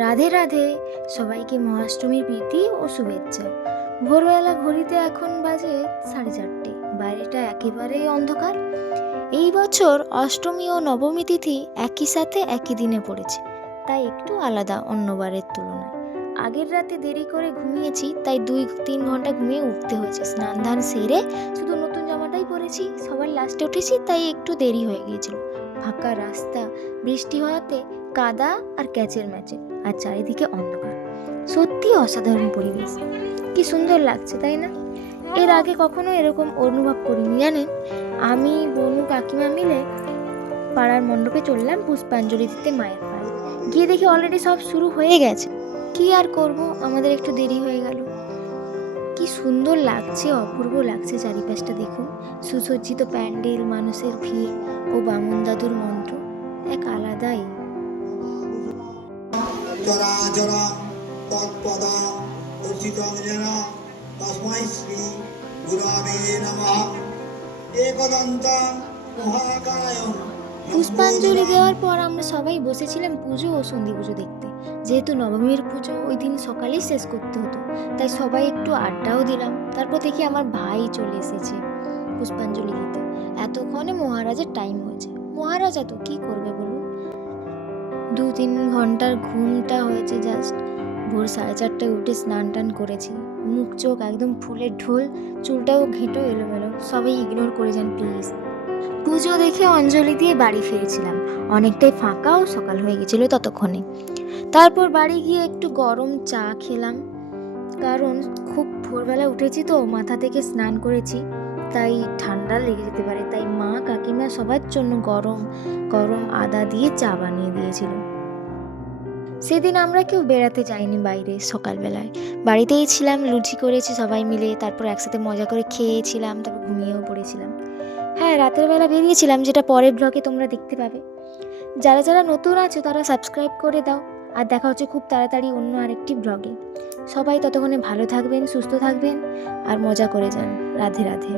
রাধে রাধে, সবাইকে মহাষ্টমীর প্রীতি ও শুভেচ্ছা। ভোরবেলা ঘড়িতে এখন বাজে 4:30। বাইরেটা একেবারেই অন্ধকার। এই বছর অষ্টমী ও নবমী তিথি একই সাথে একই দিনে পড়েছে, তাই একটু আলাদা অন্যবারের তুলনায়। আগের রাতে দেরি করে ঘুমিয়েছি, তাই 2-3 ঘন্টা ঘুমিয়ে উঠতে হয়েছে। স্নান ধান সেরে শুধু নতুন জামাটাই পরেছি, সবার লাস্টে উঠেছি, তাই একটু দেরি হয়ে গিয়েছিল। ফাঁকা রাস্তা, বৃষ্টি হওয়াতে কাদা আর ক্যাচের ম্যাচে, আর চারিদিকে অন্ধকার। সত্যি অসাধারণ পরিবেশ, কি সুন্দর লাগছে তাই না? এর আগে কখনো এরকম অনুভব করিনি জানেন। আমি, বনু, কাকিমা মিলে পাড়ার মণ্ডপে চললাম পুষ্পাঞ্জলি দিতে মায়ের পায়ে। গিয়ে দেখি অলরেডি সব শুরু হয়ে গেছে। কি আর করব, আমাদের একটু দেরি হয়ে গেল। কি সুন্দর লাগছে, অপূর্ব লাগছে চারিপাশটা দেখুন। সুসজ্জিত প্যান্ডেল, মানুষের ভিড় ও বামুন দাদুর মন্ত্র এক আলাদাই। চরাচরা তৎপদা অর্চিতং যেন তস্मै শ্রী গুরবে নমঃ। একদন্তাং মহাকায়ং পুষ্পাঞ্জলি দেওয়ার পর আমরা সবাই বসেছিলাম পুজো ও সন্ধি পুজো দেখতে। যেহেতু নবমীর পুজো ওই দিন সকালেই শেষ করতে হতো, তাই সবাই একটু আড্ডাও দিলাম। তারপর দেখি আমার ভাই চলে এসেছে পুষ্পাঞ্জলি দিতে। এতক্ষণে মহারাজের টাইম হয়েছে। মহারাজা তো কি করবে বলুন। 2-3 ঘন্টার ঘুমটা হয়েছে জাস্ট। ভোর 4:30টায় উঠে স্নান টান করেছি। মুখ চোখ একদম ফুলের ঢোল, চুলটাও ঘেঁটো এলোমেলো। সবাই ইগনোর করে যান প্লিজ। পুজো দেখে অঞ্জলি দিয়ে বাড়ি ফিরেছিলাম। অনেকটাই ফাঁকা ও সকাল হয়ে গেছিল ততক্ষণে। তারপর বাড়ি গিয়ে একটু গরম চা খেলাম, কারণ খুব ভোরবেলা উঠেছি তো, মাথা থেকে স্নান করেছি, তাই ঠান্ডা লেগে যেতে পারে। তাই মা, কাকিমা সবার জন্য গরম গরম আদা দিয়ে চা বানিয়ে দিয়েছিল। সেদিন আমরা কেউ বেড়াতে যাইনি বাইরে। সকালবেলায় বাড়িতেই ছিলাম, লুচি করেছি সবাই মিলে, তারপর একসাথে মজা করে খেয়েছিলাম, তারপর ঘুমিয়েও পড়েছিলাম। হ্যাঁ, রাতের বেলা বেরিয়েছিলাম, যেটা পরের ব্লগে তোমরা দেখতে পাবে। যারা যারা নতুন আছো তারা সাবস্ক্রাইব করে দাও। আর দেখা হচ্ছে খুব তাড়াতাড়ি অন্য আরেকটি ব্লগে। সবাই ততক্ষণে ভালো থাকবেন, সুস্থ থাকবেন আর মজা করে যান। রাধে রাধে।